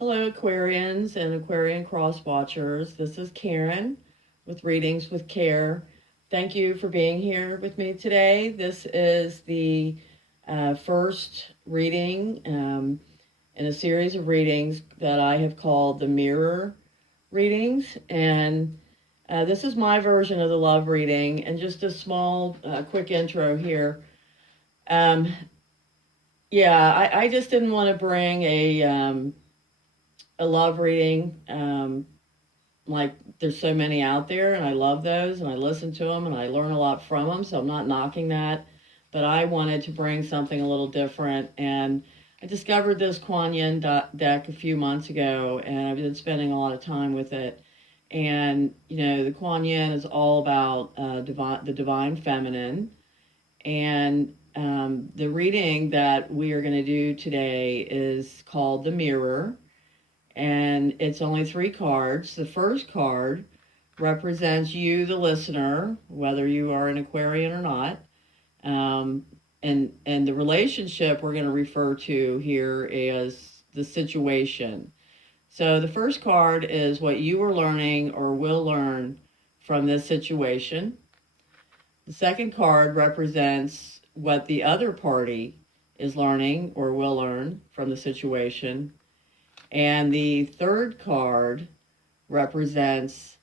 Hello, Aquarians and Aquarian cross watchers. This is Karen with Readings with Care. Thank you for being here with me today. This is the first reading in a series of readings that I have called the Mirror readings. And this is my version of the love reading. And just a small, quick intro here. Um, I just didn't want to bring a love reading. Like there's so many out there, and I love those, and I listen to them, and I learn a lot from them. So I'm not knocking that, but I wanted to bring something a little different. And I discovered this Kuan deck a few months ago, and I've been spending a lot of time with it. And the Kuan Yin is all about the divine feminine, and the reading that we are going to do today is called the Mirror, and it's only 3 cards. The first card represents you, the listener, whether you are an Aquarian or not. Um, and the relationship we're going to refer to here is the situation. So the first card is what you are learning or will learn from this situation. The second card represents what the other party is learning or will learn from the situation. And the third card represents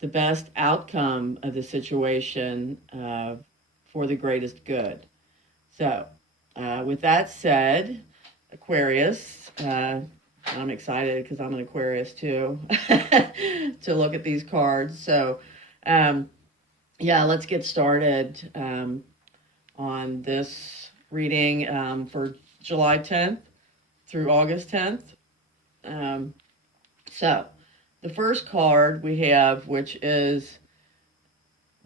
the best outcome of the situation for the greatest good. So, with that said, Aquarius, I'm excited because I'm an Aquarius too to look at these cards. So, let's get started on this reading for July 10th through August 10th. So, the first card we have, which is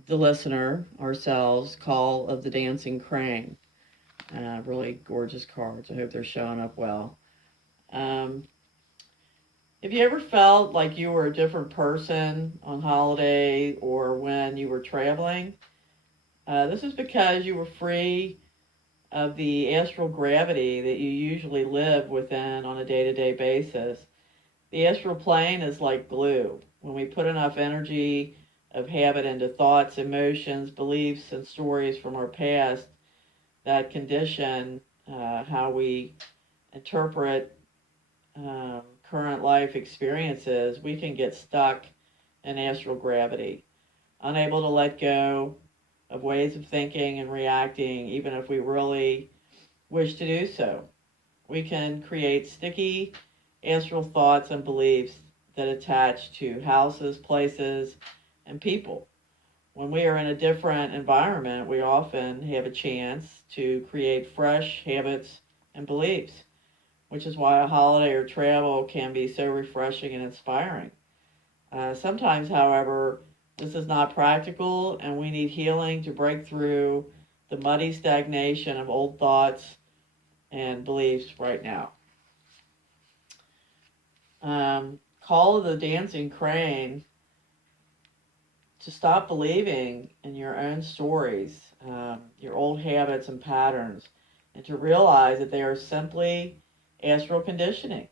the listener, ourselves, Call of the Dancing Crane. Really gorgeous cards. I hope they're showing up well. Have you ever felt like you were a different person on holiday or when you were traveling? This is because you were free of the astral gravity that you usually live within on a day-to-day basis. The astral plane is like glue. When we put enough energy of habit into thoughts, emotions, beliefs, and stories from our past that condition how we interpret current life experiences, we can get stuck in astral gravity, unable to let go of ways of thinking and reacting, even if we really wish to do so. We can create sticky astral thoughts and beliefs that attach to houses, places, and people. When we are in a different environment, we often have a chance to create fresh habits and beliefs, which is why a holiday or travel can be so refreshing and inspiring. Sometimes, however, this is not practical, and we need healing to break through the muddy stagnation of old thoughts and beliefs right now. Call of the Dancing Crane to stop believing in your own stories, your old habits and patterns, and to realize that they are simply astral conditioning.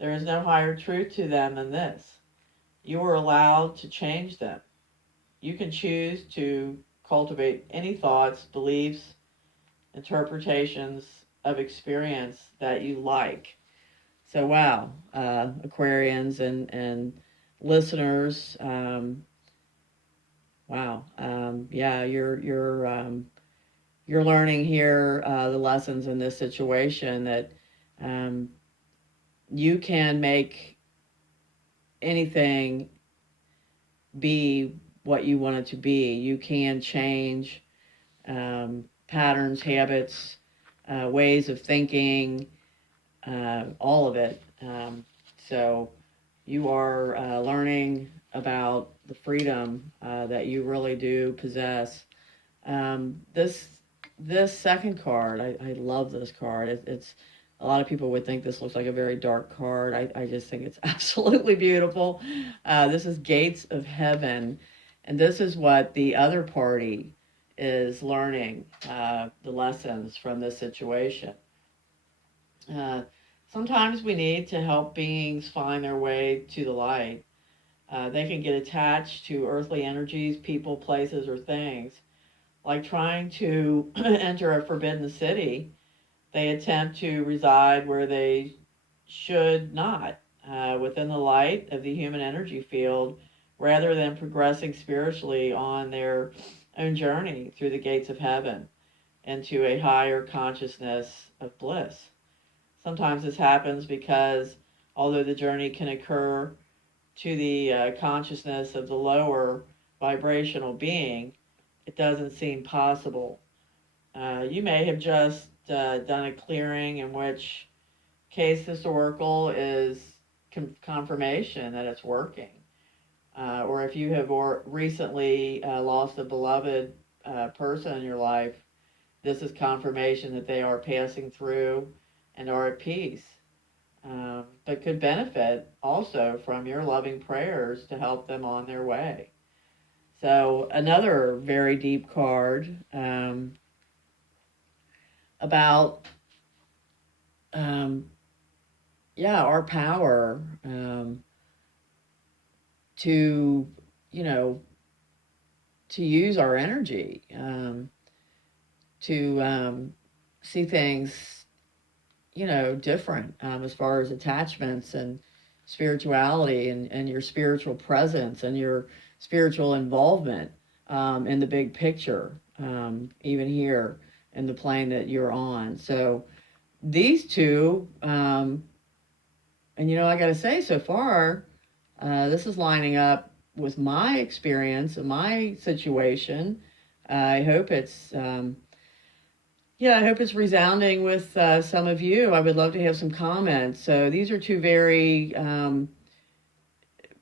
There is no higher truth to them than this. You are allowed to change them. You can choose to cultivate any thoughts, beliefs, interpretations of experience that you like. So, wow, Aquarians and listeners, wow, you're learning here the lessons in this situation that um, you can make anything be what you want it to be. You can change patterns, habits, ways of thinking, all of it. So you are learning about the freedom that you really do possess. This second card, I love this card. It's a lot of people would think this looks like a very dark card. I just think it's absolutely beautiful. This is Gates of Heaven, and this is what the other party is learning, the lessons from this situation. sometimes we need to help beings find their way to the light. They can get attached to earthly energies, people, places, or things. Like trying to enter a forbidden city, they attempt to reside where they should not, within the light of the human energy field, rather than progressing spiritually on their own journey through the gates of heaven into a higher consciousness of bliss. Sometimes this happens because although the journey can occur to the consciousness of the lower vibrational being, it doesn't seem possible. You may have just done a clearing, in which case this oracle is confirmation that it's working. Or if you have recently lost a beloved person in your life, this is confirmation that they are passing through and are at peace. But could benefit also from your loving prayers to help them on their way. So another very deep card about our power to to use our energy to see things different as far as attachments and spirituality and your spiritual presence and your spiritual involvement in the big picture, even here in the plane that you're on. So these two, and I got to say, so far, this is lining up with my experience and my situation. I hope it's resounding with some of you. I would love to have some comments. So these are two very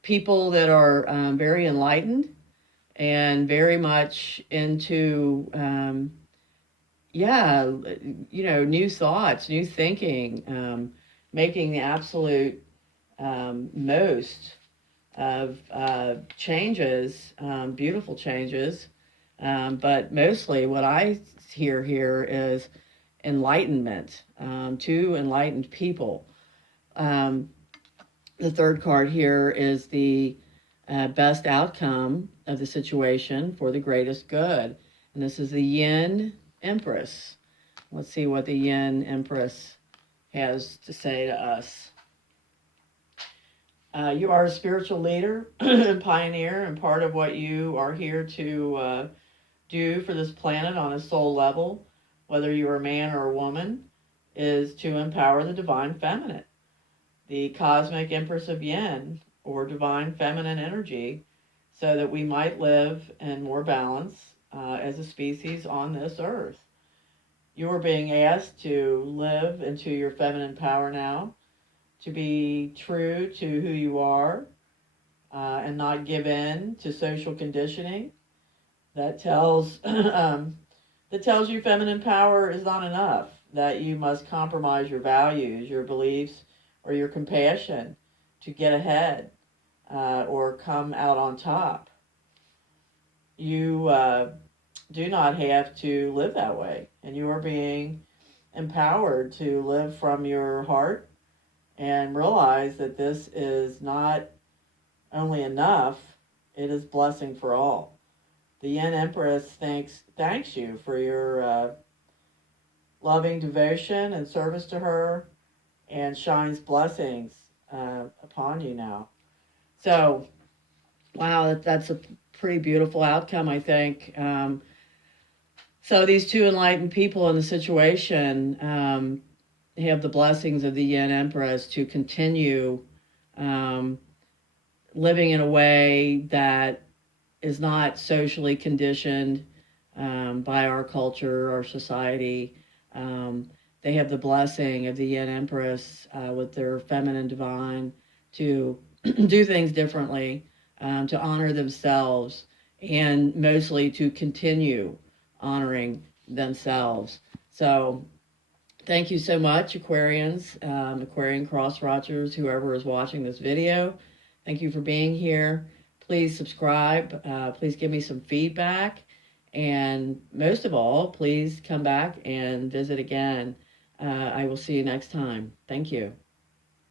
people that are very enlightened and very much into new thoughts, new thinking, making the absolute most of changes, beautiful changes. But mostly what I hear here is enlightenment, two enlightened people. The third card here is the best outcome of the situation for the greatest good. And this is the Yin Empress. Let's see what the Yin Empress has to say to us. You are a spiritual leader and pioneer, and part of what you are here to do for this planet on a soul level, whether you're a man or a woman, is to empower the divine feminine, the cosmic Empress of Yin, or divine feminine energy, so that we might live in more balance as a species on this earth. You are being asked to live into your feminine power now, to be true to who you are, and not give in to social conditioning that tells you feminine power is not enough, that you must compromise your values, your beliefs, or your compassion to get ahead or come out on top. You do not have to live that way, and you are being empowered to live from your heart and realize that this is not only enough, it is blessing for all. The Yin Empress thanks you for your loving devotion and service to her, and shines blessings upon you now. So, wow, that's a pretty beautiful outcome, I think. So these two enlightened people in the situation have the blessings of the Yin Empress to continue living in a way that is not socially conditioned by our culture, our society. They have the blessing of the Yin Empress with their feminine divine to do things differently, to honor themselves, and mostly to continue honoring themselves. So thank you so much, Aquarians, Aquarian cross watchers, whoever is watching this video. Thank you for being here. Please subscribe. Please give me some feedback. And most of all, please come back and visit again. I will see you next time. Thank you.